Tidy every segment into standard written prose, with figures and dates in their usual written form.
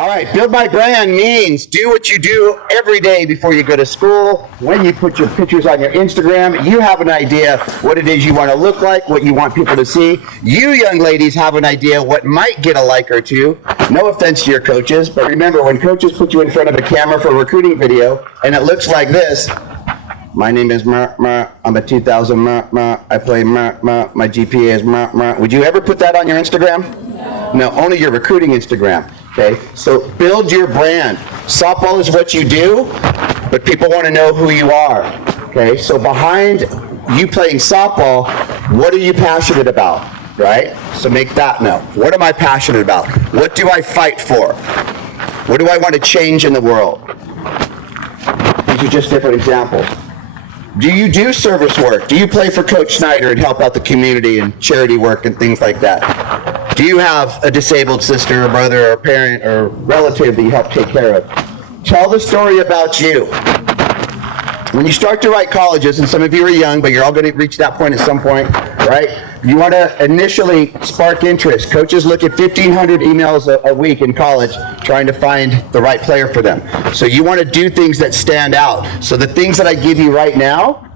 All right, build my brand means do what you do every day before you go to school. When you put your pictures on your Instagram, you have an idea what it is you want to look like, what you want people to see. You young ladies have an idea what might get a like or two. No offense to your coaches, but remember when coaches put you in front of a camera for a recruiting video and it looks like this, my name is I'm a 2000 I play my GPA is Would you ever put that on your Instagram? No, only your recruiting Instagram. Okay, so build your brand. Softball is what you do, but people want to know who you are. Okay, so behind you playing softball, what are you passionate about? Right? So make that known. What am I passionate about? What do I fight for? What do I want to change in the world? These are just different examples. Do you do service work? Do you play for Coach Snyder and help out the community and charity work and things like that? Do you have a disabled sister or brother or parent or relative that you help take care of? Tell the story about you. When you start to write colleges, and some of you are young, but you're all going to reach that point at some point, right? You want to initially spark interest. Coaches look at 1,500 emails a week in college trying to find the right player for them. So you want to do things that stand out. So the things that I give you right now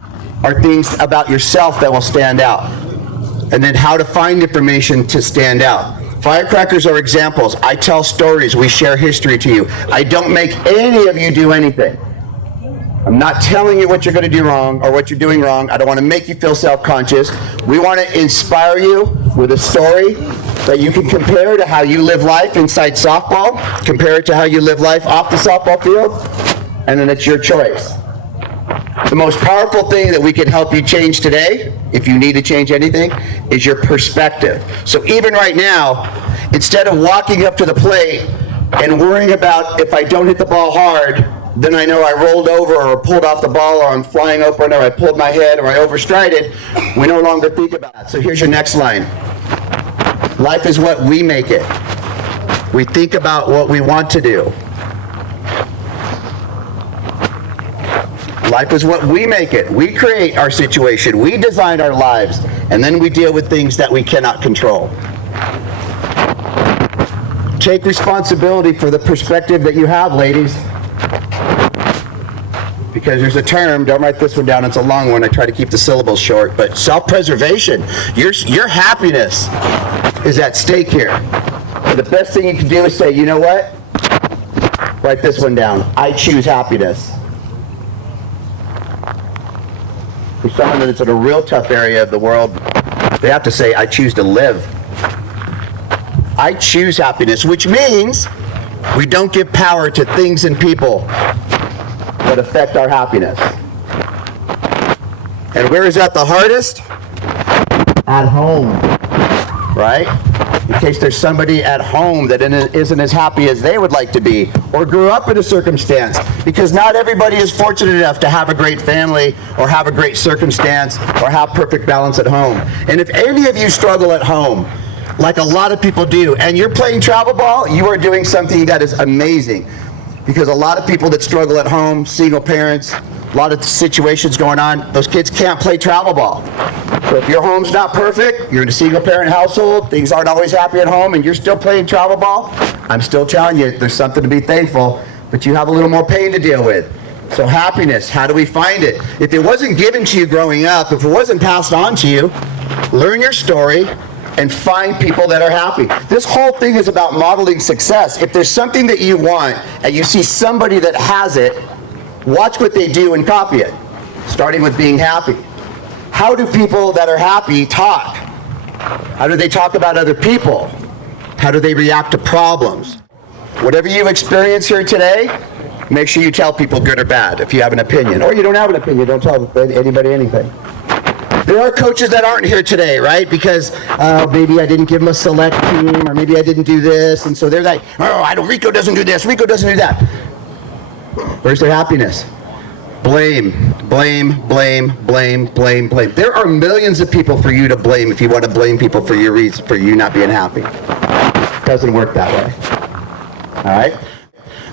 are things about yourself that will stand out. And then how to find information to stand out. Firecrackers are examples. I tell stories. We share history to you. I don't make any of you do anything. I'm not telling you what you're going to do wrong or what you're doing wrong. I don't want to make you feel self-conscious. We want to inspire you with a story that you can compare to how you live life inside softball, compare it to how you live life off the softball field, and then it's your choice. The most powerful thing that we can help you change today, if you need to change anything, is your perspective. So even right now, instead of walking up to the plate and worrying about if I don't hit the ball hard, then I know I rolled over or pulled off the ball or I'm flying open or I pulled my head or I overstrided. We no longer think about it. So here's your next line. Life is what we make it. We think about what we want to do. Life is what we make it. We create our situation. We design our lives. And then we deal with things that we cannot control. Take responsibility for the perspective that you have, ladies. Because there's a term, don't write this one down, it's a long one, I try to keep the syllables short, but self-preservation. Your happiness is at stake here. So the best thing you can do is say, you know what? Write this one down. I choose happiness. For someone that's in a real tough area of the world, they have to say, I choose to live. I choose happiness, which means we don't give power to things and people that affect our happiness. And where is that the hardest? At home, right? In case there's somebody at home that isn't as happy as they would like to be, or grew up in a circumstance, because not everybody is fortunate enough to have a great family, or have a great circumstance, or have perfect balance at home. And if any of you struggle at home, like a lot of people do, and you're playing travel ball, you are doing something that is amazing. Because a lot of people that struggle at home, single parents, a lot of situations going on, those kids can't play travel ball. So if your home's not perfect, you're in a single parent household, things aren't always happy at home, and you're still playing travel ball, I'm still telling you, there's something to be thankful, but you have a little more pain to deal with. So happiness, how do we find it? If it wasn't given to you growing up, if it wasn't passed on to you, learn your story, and find people that are happy. This whole thing is about modeling success. If there's something that you want and you see somebody that has it, watch what they do and copy it, starting with being happy. How do people that are happy talk? How do they talk about other people? How do they react to problems? Whatever you experience here today, make sure you tell people good or bad if you have an opinion. Or you don't have an opinion, don't tell anybody anything. There are coaches that aren't here today, right? Because maybe I didn't give them a select team, or maybe I didn't do this, and so they're like, oh, Rico doesn't do this, Rico doesn't do that. Where's their happiness? Blame, blame, blame, blame, blame, blame. There are millions of people for you to blame if you want to blame people for your reason, for you not being happy. It doesn't work that way. All right?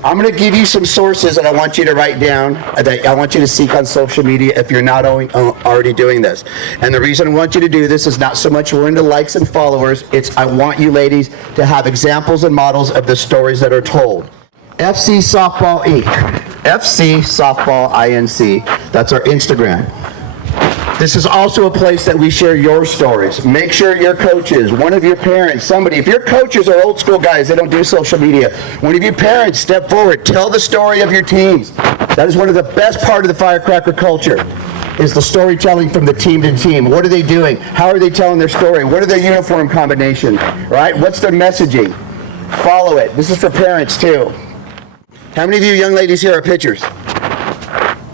I'm going to give you some sources that I want you to write down, that I want you to seek on social media if you're not already doing this. And the reason I want you to do this is not so much we're into likes and followers, it's I want you ladies to have examples and models of the stories that are told. FC Softball Inc. FC Softball INC. That's our Instagram. This is also a place that we share your stories. Make sure your coaches, one of your parents, somebody, if your coaches are old school guys, they don't do social media, one of your parents step forward, tell the story of your teams. That is one of the best part of the Firecracker culture, is the storytelling from the team to team. What are they doing? How are they telling their story? What are their uniform combinations, right? What's their messaging? Follow it. This is for parents too. How many of you young ladies here are pitchers?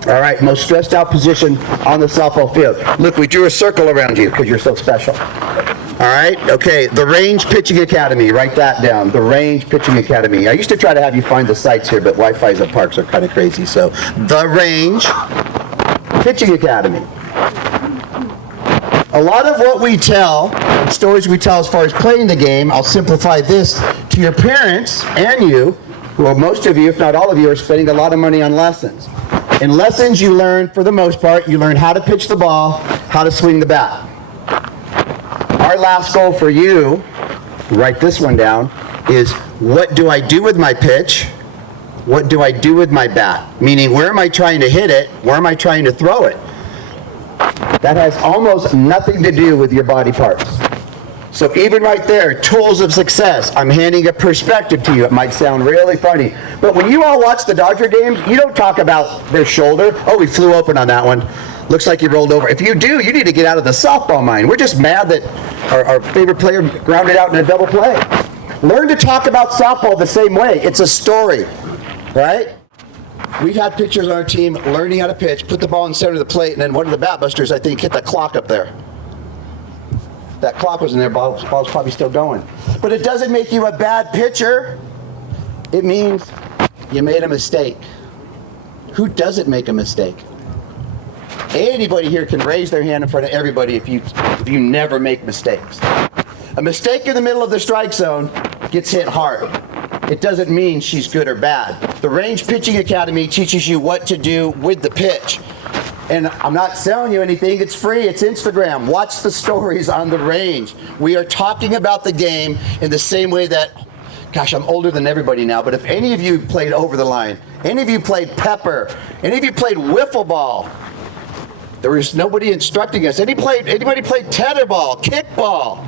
All right, most stressed out position on the softball field. Look, we drew a circle around you because you're so special. All right, okay, the Range Pitching Academy, write that down, the Range Pitching Academy. I used to try to have you find the sites here, but Wi-Fi's at parks are kind of crazy, so the Range Pitching Academy. A lot of what we tell, stories we tell as far as playing the game, I'll simplify this to your parents and you, well, most of you, if not all of you, are spending a lot of money on lessons. In lessons, you learn, for the most part, you learn how to pitch the ball, how to swing the bat. Our last goal for you, write this one down, is what do I do with my pitch? What do I do with my bat? Meaning, where am I trying to hit it? Where am I trying to throw it? That has almost nothing to do with your body parts. So even right there, tools of success. I'm handing a perspective to you. It might sound really funny. But when you all watch the Dodger games, you don't talk about their shoulder. Oh, we flew open on that one. Looks like he rolled over. If you do, you need to get out of the softball mind. We're just mad that our favorite player grounded out in a double play. Learn to talk about softball the same way. It's a story, right? We've had pitchers on our team learning how to pitch, put the ball in the center of the plate, and then one of the bat busters, I think, hit that clock up there. That clock was in there, ball's probably still going. But it doesn't make you a bad pitcher. It means you made a mistake. Who doesn't make a mistake? Anybody here can raise their hand in front of everybody if you never make mistakes. A mistake in the middle of the strike zone gets hit hard. It doesn't mean she's good or bad. The Range Pitching Academy teaches you what to do with the pitch. And I'm not selling you anything, it's free, it's Instagram. Watch the stories on the Range. We are talking about the game in the same way that, gosh, I'm older than everybody now, but if any of you played over the line, any of you played pepper, any of you played wiffle ball, there was nobody instructing us. Anybody played tetherball, kickball?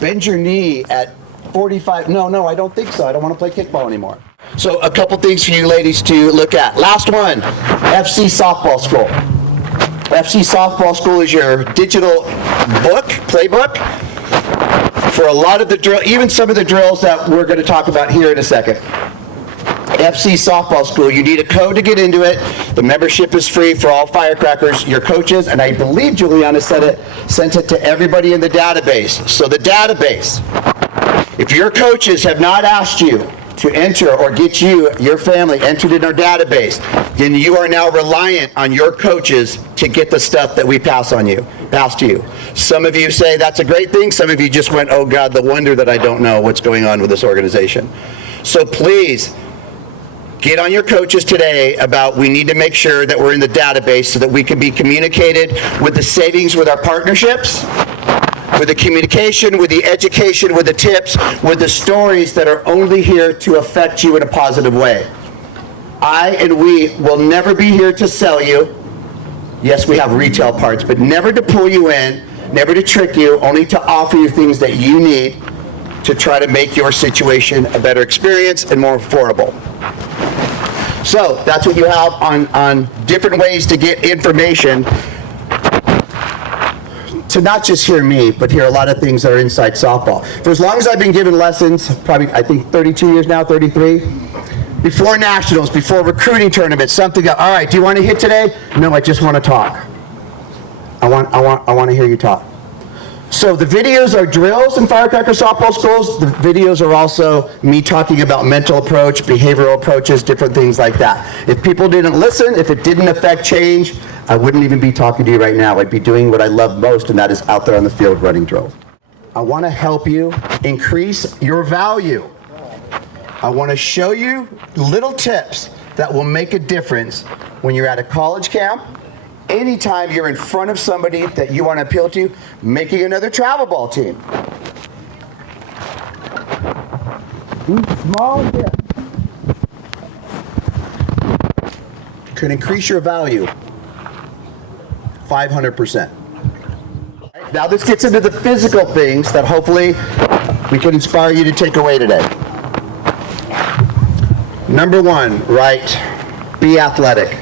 Bend your knee at 45, no, I don't think so. I don't want to play kickball anymore. So a couple things for you ladies to look at. Last one, FC Softball School. FC Softball School is your digital playbook, for a lot of the drill, even some of the drills that we're going to talk about here in a second. FC Softball School, you need a code to get into it. The membership is free for all Firecrackers, your coaches, and I believe Juliana sent it to everybody in the database. So the database, if your coaches have not asked you to enter or get your family entered in our database, then you are now reliant on your coaches to get the stuff that we pass to you. Some of you say that's a great thing. Some of you just went, oh God, the wonder that I don't know what's going on with this organization. So please, get on your coaches today about we need to make sure that we're in the database so that we can be communicated with the savings with our partnerships, with the communication, with the education, with the tips, with the stories that are only here to affect you in a positive way. I and we will never be here to sell you. Yes, we have retail parts, but never to pull you in, never to trick you, only to offer you things that you need to try to make your situation a better experience and more affordable. So that's what you have on different ways to get information, to not just hear me, but hear a lot of things that are inside softball. For as long as I've been giving lessons, probably I think 32 years now, 33, before nationals, before recruiting tournaments, something, all right, do you want to hit today? No, I just want to talk. I want to hear you talk. So the videos are drills in Firecracker softball schools. The videos are also me talking about mental approach, behavioral approaches, different things like that. If people didn't listen, if it didn't affect change, I wouldn't even be talking to you right now. I'd be doing what I love most, and that is out there on the field running drills. I want to help you increase your value. I want to show you little tips that will make a difference when you're at a college camp, anytime you're in front of somebody that you want to appeal to, making another travel ball team. These small tips can increase your value 500%. Now this gets into the physical things that hopefully we can inspire you to take away today. Number one, right, be athletic.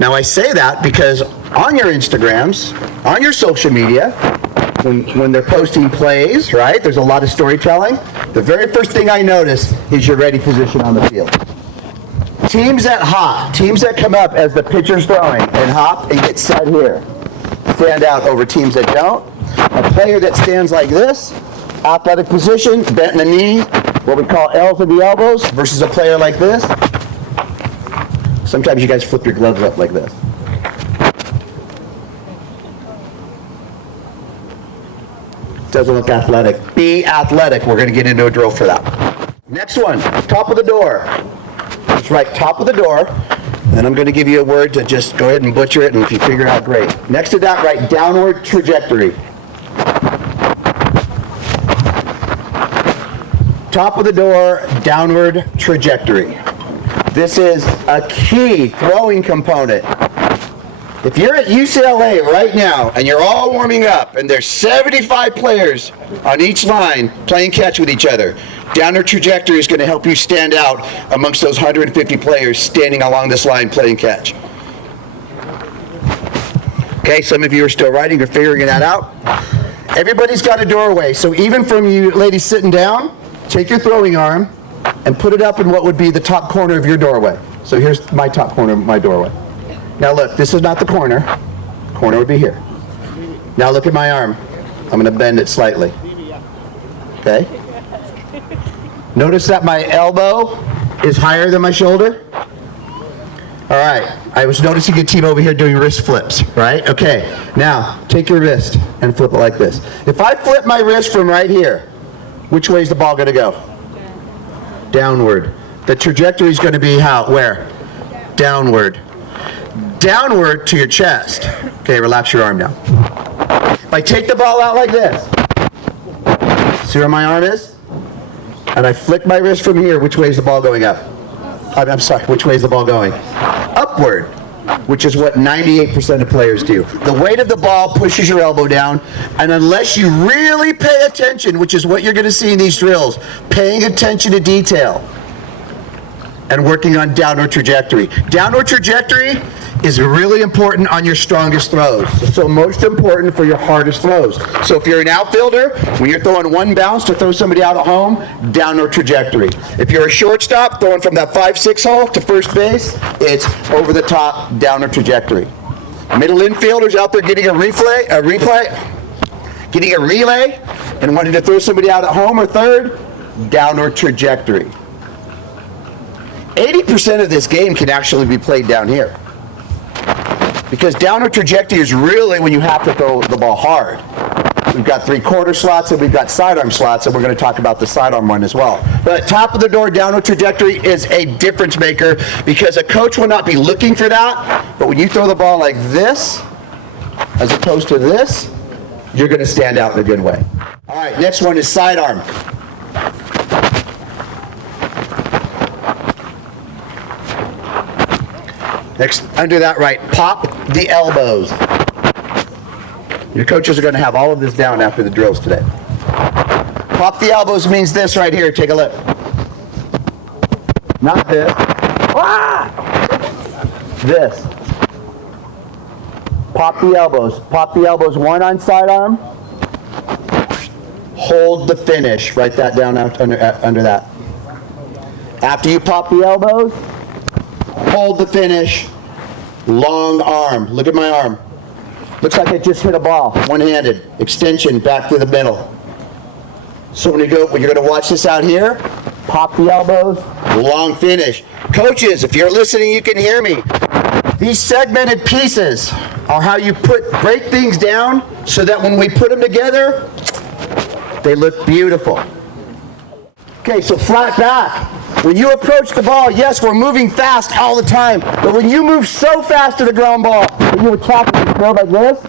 Now I say that because on your Instagrams, on your social media, when they're posting plays, right, there's a lot of storytelling. The very first thing I notice is your ready position on the field. Teams that hop, teams that come up as the pitcher's throwing and hop and get set here, stand out over teams that don't. A player that stands like this, athletic position, bent in the knee, what we call L's in the elbows, versus a player like this. Sometimes you guys flip your gloves up like this. Doesn't look athletic. Be athletic. We're going to get into a drill for that. Next one, top of the door. It's right, top of the door. And I'm going to give you a word to just go ahead and butcher it, and if you figure it out, great. Next to that, write downward trajectory. Top of the door, downward trajectory. This is a key throwing component. If you're at UCLA right now and you're all warming up and there's 75 players on each line playing catch with each other, downward trajectory is going to help you stand out amongst those 150 players standing along this line playing catch. Okay, some of you are still writing or figuring that out. Everybody's got a doorway, so even from you ladies sitting down, take your throwing arm and put it up in what would be the top corner of your doorway. So here's my top corner of my doorway. Now look, this is not the corner. Corner would be here. Now look at my arm. I'm going to bend it slightly. Okay? Notice that my elbow is higher than my shoulder. All right. I was noticing a team over here doing wrist flips, right? Okay. Now, take your wrist and flip it like this. If I flip my wrist from right here, which way is the ball going to go? Downward. The trajectory is going to be how? Where? Downward. Downward to your chest. Okay, relax your arm now. If I take the ball out like this, see where my arm is? And I flick my wrist from here, which way is the ball going up? I'm sorry, which way is the ball going? Upward, which is what 98% of players do. The weight of the ball pushes your elbow down, and unless you really pay attention, which is what you're going to see in these drills, paying attention to detail and working on downward trajectory. Downward trajectory is really important on your strongest throws. So most important for your hardest throws. So if you're an outfielder, when you're throwing one bounce to throw somebody out at home, downward trajectory. If you're a shortstop, throwing from that 5-6 hole to first base, it's over the top, downward trajectory. Middle infielders out there getting getting a relay, and wanting to throw somebody out at home or third, downward trajectory. 80% of this game can actually be played down here. Because downward trajectory is really when you have to throw the ball hard. We've got 3/4 slots and we've got sidearm slots, and we're going to talk about the sidearm one as well. But top of the door downward trajectory is a difference maker, because a coach will not be looking for that, but when you throw the ball like this, as opposed to this, you're going to stand out in a good way. All right, next one is sidearm. Next, under that, right, pop the elbows. Your coaches are going to have all of this down after the drills today. Pop the elbows means this right here. Take a look. Not this. Ah! This. Pop the elbows. Pop the elbows. One on sidearm. Hold the finish. Write that down under that. After you pop the elbows, hold the finish. Long arm. Look at my arm. Looks like I just hit a ball. One-handed. Extension back to the middle. So when you're going to watch this out here, pop the elbows, long finish. Coaches, if you're listening, you can hear me. These segmented pieces are how you break things down so that when we put them together, they look beautiful. Okay, so flat back. When you approach the ball, yes, we're moving fast all the time, but when you move so fast to the ground ball, when you attack it, you throw like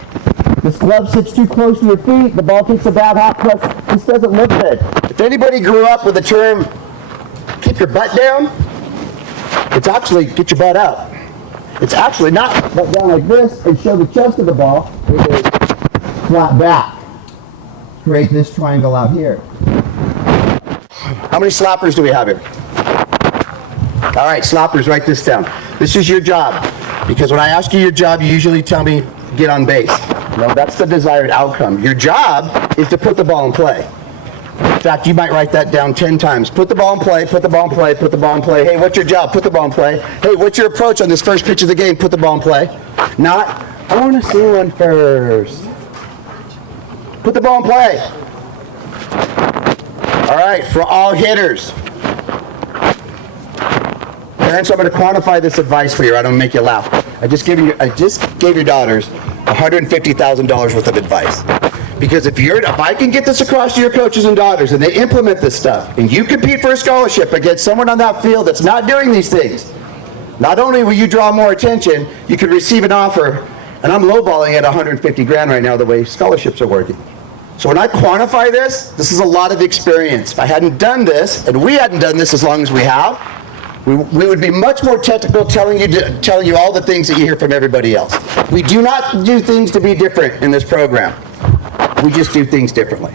this glove sits too close to your feet, the ball takes a bad hot press, this doesn't look good. If anybody grew up with the term, keep your butt down, it's actually get your butt up. It's actually not butt down like this and show the chest of the ball, it is flat back. Create this triangle out here. How many slappers do we have here? All right, slappers, write this down. This is your job. Because when I ask you your job, you usually tell me, get on base. No, that's the desired outcome. Your job is to put the ball in play. In fact, you might write that down 10 times. Put the ball in play, put the ball in play, put the ball in play. Hey, what's your job? Put the ball in play. Hey, what's your approach on this first pitch of the game? Put the ball in play. Not, I want to see one first. Put the ball in play. All right, for all hitters. Parents, I'm going to quantify this advice for you. I don't make you laugh. I just gave your daughters $150,000 worth of advice. Because if I can get this across to your coaches and daughters and they implement this stuff, and you compete for a scholarship against someone on that field that's not doing these things, not only will you draw more attention, you could receive an offer, and I'm lowballing at 150 grand right now the way scholarships are working. So when I quantify this is a lot of experience. If I hadn't done this, and we hadn't done this as long as we have, we would be much more technical telling you all the things that you hear from everybody else. We do not do things to be different in this program. We just do things differently.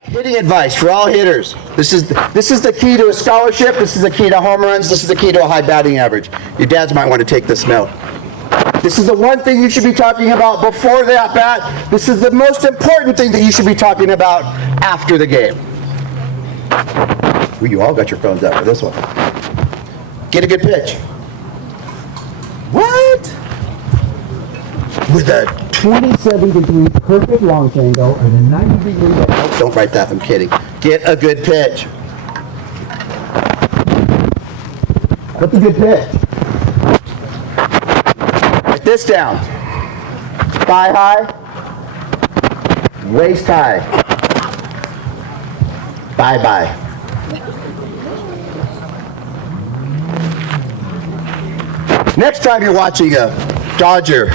Hitting advice for all hitters. This is the key to a scholarship. This is the key to home runs. This is the key to a high batting average. Your dads might want to take this note. This is the one thing you should be talking about before the at-bat. This is the most important thing that you should be talking about after the game. Well, you all got your phones out for this one. Get a good pitch. What? With a 27-degree perfect launch angle and a 90-degree... Oh, don't write that, I'm kidding. Get a good pitch. What's a good pitch? Write this down. Thigh high, waist high. Bye-bye. Next time you're watching a Dodger,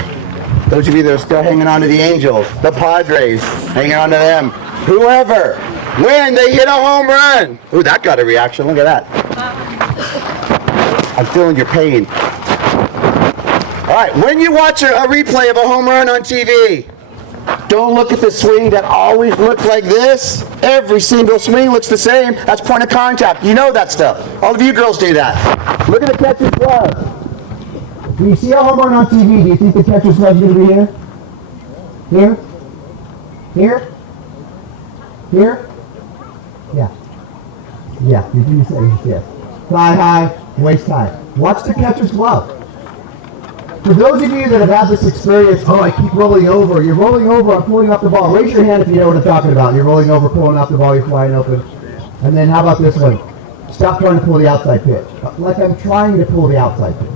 those of you that are still hanging on to the Angels, the Padres, hanging on to them, whoever, when they hit a home run. Ooh, that got a reaction. Look at that. I'm feeling your pain. All right, when you watch a replay of a home run on TV, don't look at the swing that always looks like this. Every single swing looks the same. That's point of contact. You know that stuff. All of you girls do that. Look at the catcher's glove. When you see a home run on TV, do you think the catcher's glove is going to be here? Here? Here? Here? Yeah. Yeah, you do say yes. Thigh high, waist high. Watch the catcher's glove. For those of you that have had this experience, oh, I keep rolling over. You're rolling over, I'm pulling up the ball. Raise your hand if you know what I'm talking about. You're rolling over, pulling up the ball, you're flying open. And then how about this one? Stop trying to pull the outside pitch. Like I'm trying to pull the outside pitch.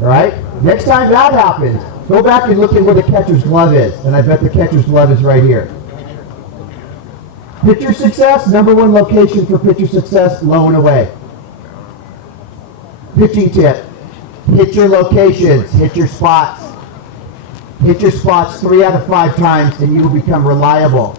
All right? Next time that happens, go back and look at where the catcher's glove is. And I bet the catcher's glove is right here. Pitcher success, number one location for pitcher success, low and away. Pitching tip. Hit your locations, hit your spots. Hit your spots 3 out of 5 times and you will become reliable.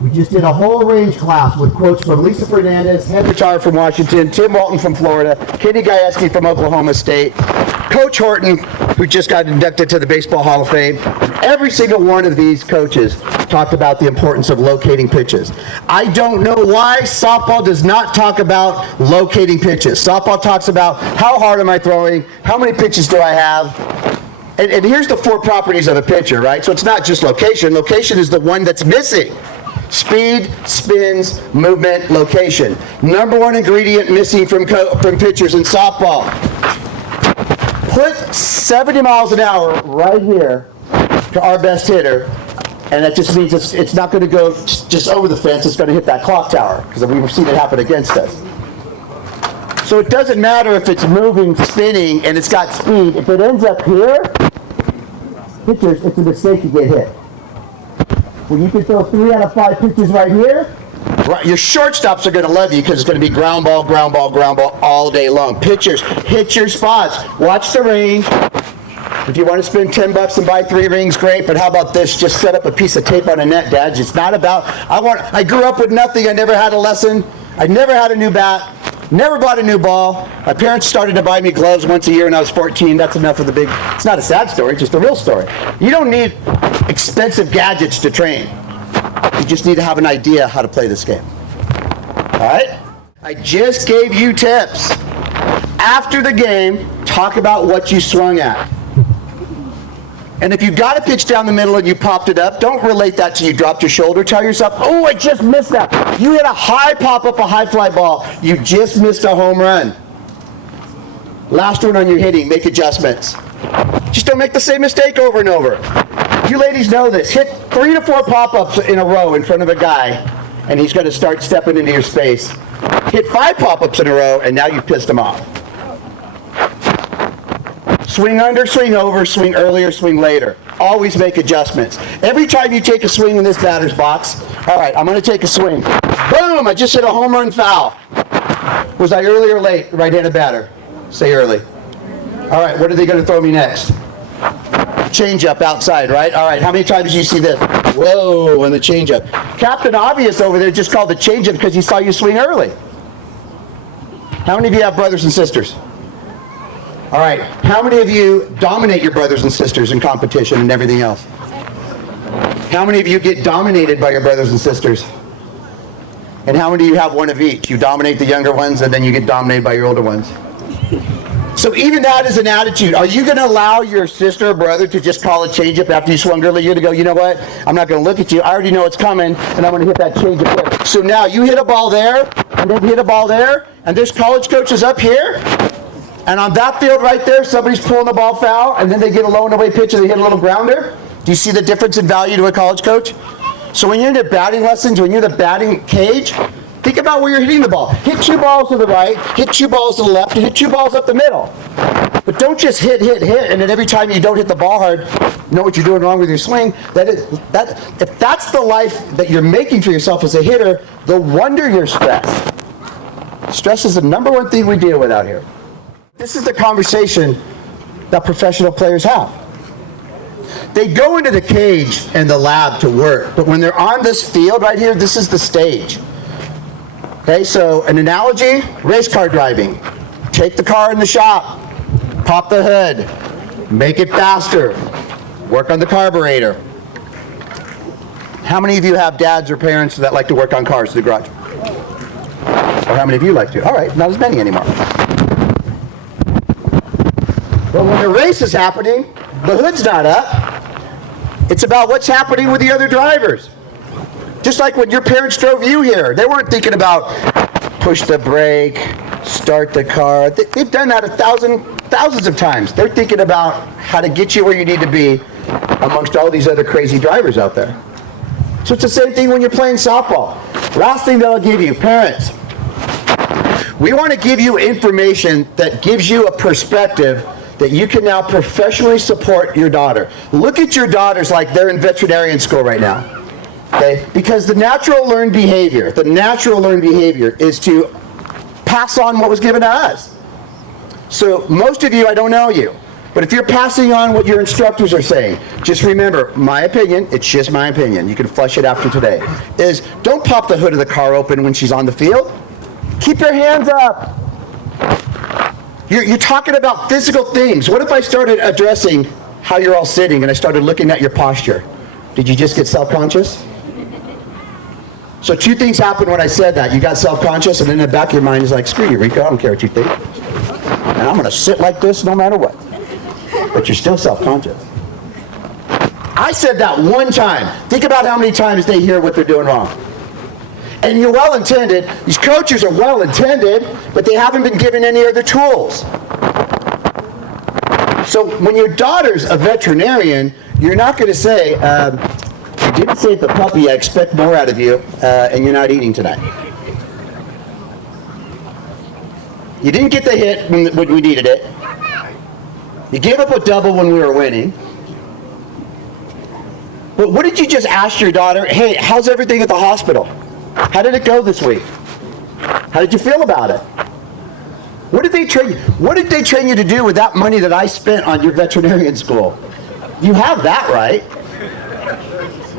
We just did a whole range class with quotes from Lisa Fernandez, head guitar from Washington, Tim Walton from Florida, Kenny Gajewski from Oklahoma State, Coach Horton, who just got inducted to the Baseball Hall of Fame. Every single one of these coaches talked about the importance of locating pitches. I don't know why softball does not talk about locating pitches. Softball talks about how hard am I throwing, how many pitches do I have, and here's the 4 properties of a pitcher, right? So it's not just location. Location is the one that's missing. Speed, spins, movement, location. Number 1 ingredient missing from pitchers in softball. Put 70 miles an hour right here to our best hitter, and that just means it's not going to go just over the fence, it's going to hit that clock tower, because we've seen it happen against us. So it doesn't matter if it's moving, spinning, and it's got speed. If it ends up here, pitchers, it's a mistake to get hit. When you can throw 3 out of 5 pitches right here, your shortstops are going to love you because it's going to be ground ball, ground ball, ground ball all day long. Pitchers, hit your spots. Watch the range. If you want to spend $10 and buy 3 rings, great. But how about this? Just set up a piece of tape on a net, Dads. It's not about, I grew up with nothing. I never had a lesson. I never had a new bat. Never bought a new ball. My parents started to buy me gloves once a year when I was 14. That's enough of the big, it's not a sad story, it's just a real story. You don't need expensive gadgets to train. You just need to have an idea how to play this game. All right? I just gave you tips. After the game, talk about what you swung at. And if you got a pitch down the middle and you popped it up, don't relate that to you dropped your shoulder. Tell yourself, oh, I just missed that. You hit a high pop-up, a high fly ball. You just missed a home run. Last one on your hitting, make adjustments. Just don't make the same mistake over and over. You ladies know this. Hit 3 to 4 pop-ups in a row in front of a guy, and he's going to start stepping into your space. Hit 5 pop-ups in a row, and now you've pissed him off. Swing under, swing over, swing earlier, swing later. Always make adjustments. Every time you take a swing in this batter's box, all right, I'm going to take a swing. Boom, I just hit a home run foul. Was I early or late, right-handed batter? Say early. All right, what are they going to throw me next? Change up outside, right? All right, how many times do you see this? Whoa, and the change up. Captain Obvious over there just called the change up because he saw you swing early. How many of you have brothers and sisters? All right, how many of you dominate your brothers and sisters in competition and everything else? How many of you get dominated by your brothers and sisters? And how many of you have one of each? You dominate the younger ones and then you get dominated by your older ones. So even that is an attitude. Are you going to allow your sister or brother to just call a changeup after you swung early? You're going to go, you know what? I'm not going to look at you. I already know it's coming, and I'm going to hit that changeup there. So now you hit a ball there, and then hit a ball there, and there's college coaches up here. And on that field right there, somebody's pulling the ball foul, and then they get a low and away pitch and they hit a little grounder. Do you see the difference in value to a college coach? So when you're in the batting lessons, when you're in the batting cage, think about where you're hitting the ball. Hit 2 balls to the right, hit 2 balls to the left, and hit 2 balls up the middle. But don't just hit, and then every time you don't hit the ball hard, know what you're doing wrong with your swing. If that's the life that you're making for yourself as a hitter, no wonder you're stressed. Stress is the #1 thing we deal with out here. This is the conversation that professional players have. They go into the cage and the lab to work, but when they're on this field right here, this is the stage. Okay, so an analogy, race car driving. Take the car in the shop, pop the hood, make it faster, work on the carburetor. How many of you have dads or parents that like to work on cars in the garage? Or how many of you like to? All right, not as many anymore. But when the race is happening, the hood's not up. It's about what's happening with the other drivers. Just like when your parents drove you here. They weren't thinking about push the brake, start the car. They've done that thousands of times. They're thinking about how to get you where you need to be amongst all these other crazy drivers out there. So it's the same thing when you're playing softball. Last thing that I'll give you, parents. We want to give you information that gives you a perspective that you can now professionally support your daughter. Look at your daughters like they're in veterinarian school right now. Okay? Because the natural learned behavior is to pass on what was given to us. So most of you, I don't know you, but if you're passing on what your instructors are saying, just remember, my opinion, it's just my opinion, you can flush it after today, is don't pop the hood of the car open when she's on the field. Keep your hands up. You're talking about physical things. What if I started addressing how you're all sitting and I started looking at your posture? Did you just get self-conscious? So 2 things happened when I said that. You got self-conscious, and then in the back of your mind is like, screw you, Rico, I don't care what you think. And I'm going to sit like this no matter what. But you're still self-conscious. I said that 1 time. Think about how many times they hear what they're doing wrong. And you're well-intended. These coaches are well-intended, but they haven't been given any other tools. So when your daughter's a veterinarian, you're not going to say, you didn't save the puppy, I expect more out of you, and you're not eating tonight. You didn't get the hit when we needed it. You gave up a double when we were winning. But what did you just ask your daughter? Hey, how's everything at the hospital? How did it go this week? How did you feel about it? What did they train you? What did they train you to do with that money that I spent on your veterinarian school? You have that right.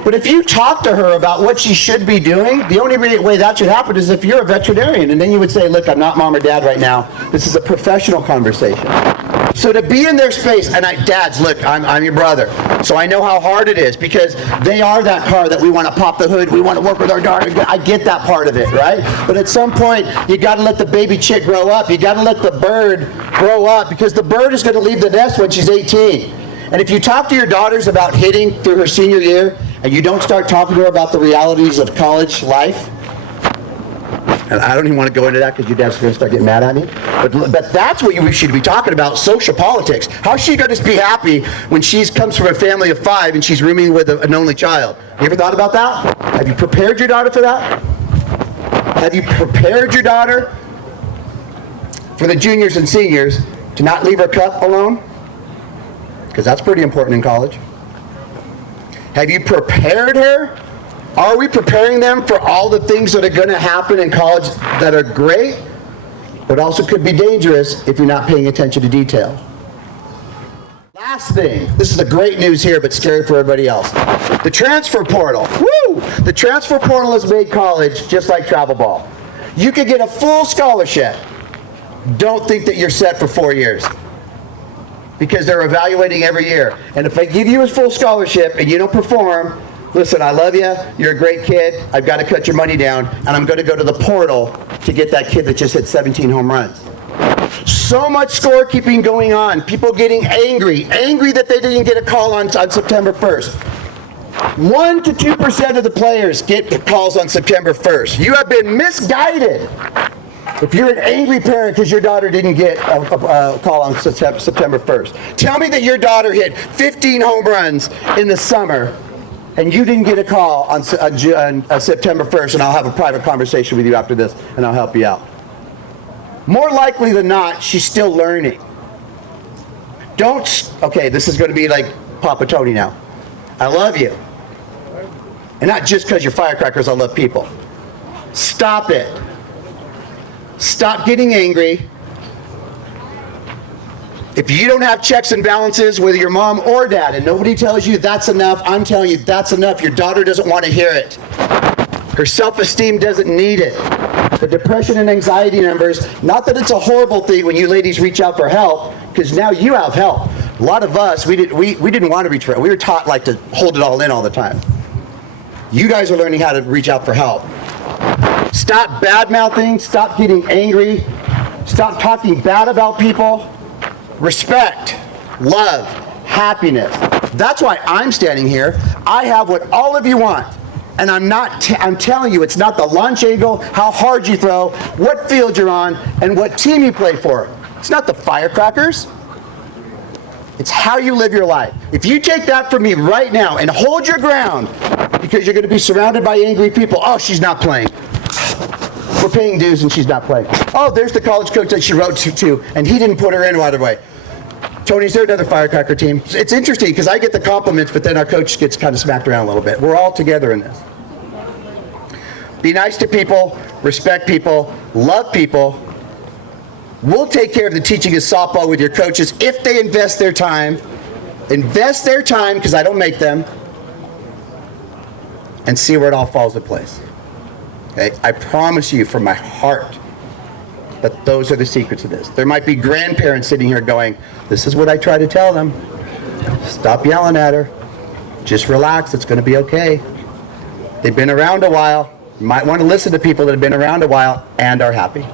But if you talk to her about what she should be doing, the only way that should happen is if you're a veterinarian, and then you would say, look, I'm not mom or dad right now. This is a professional conversation. So to be in their space, and dads, look, I'm your brother, so I know how hard it is, because they are that car that we want to pop the hood, we want to work with our daughter. I get that part of it, right? But at some point, you got to let the baby chick grow up. You got to let the bird grow up, because the bird is going to leave the nest when she's 18. And if you talk to your daughters about hitting through her senior year, and you don't start talking to her about the realities of college life, and I don't even want to go into that because your dad's going to start getting mad at me, but that's what we should be talking about, social politics. How is she going to be happy when she comes from a family of 5 and she's rooming with an only child? You ever thought about that? Have you prepared your daughter for that? Have you prepared your daughter for the juniors and seniors to not leave her cup alone? Because that's pretty important in college. Have you prepared her? Are we preparing them for all the things that are going to happen in college that are great, but also could be dangerous if you're not paying attention to detail? Last thing, this is the great news here, but scary for everybody else. The transfer portal. Woo! The transfer portal has made college just like travel ball. You could get a full scholarship. Don't think that you're set for 4 years, because they're evaluating every year. And if I give you a full scholarship and you don't perform, listen, I love you, you're a great kid, I've got to cut your money down, and I'm going to go to the portal to get that kid that just hit 17 home runs. So much scorekeeping going on, people getting angry that they didn't get a call on September 1st. 1 to 2% of the players get calls on September 1st. You have been misguided. If you're an angry parent because your daughter didn't get a call on September 1st. Tell me that your daughter hit 15 home runs in the summer and you didn't get a call on September 1st, and I'll have a private conversation with you after this and I'll help you out. More likely than not, she's still learning. Okay, this is going to be like Papa Tony now. I love you. And not just because you're firecrackers, I love people. Stop it. Stop getting angry. If you don't have checks and balances with your mom or dad, and nobody tells you that's enough, I'm telling you that's enough. Your daughter doesn't want to hear it. Her self-esteem doesn't need it. The depression and anxiety numbers, not that it's a horrible thing when you ladies reach out for help, because now you have help. A lot of us, we didn't want to reach for help. We were taught like to hold it all in all the time. You guys are learning how to reach out for help. Stop bad-mouthing, stop getting angry, stop talking bad about people. Respect, love, happiness. That's why I'm standing here. I have what all of you want. And I'm telling you, it's not the launch angle, how hard you throw, what field you're on, and what team you play for. It's not the Firecrackers. It's how you live your life. If you take that from me right now and hold your ground, because you're going to be surrounded by angry people. Oh, she's not playing. We're paying dues and she's not playing. Oh, there's the college coach that she wrote to, and he didn't put her in right away. Tony, is there another Firecracker team? It's interesting because I get the compliments, but then our coach gets kind of smacked around a little bit. We're all together in this. Be nice to people, respect people, love people. We'll take care of the teaching of softball with your coaches if they invest their time. Invest their time, because I don't make them, and see where it all falls into place. Okay? I promise you from my heart that those are the secrets of this. There might be grandparents sitting here going, this is what I try to tell them. Stop yelling at her. Just relax. It's going to be okay. They've been around a while. You might want to listen to people that have been around a while and are happy.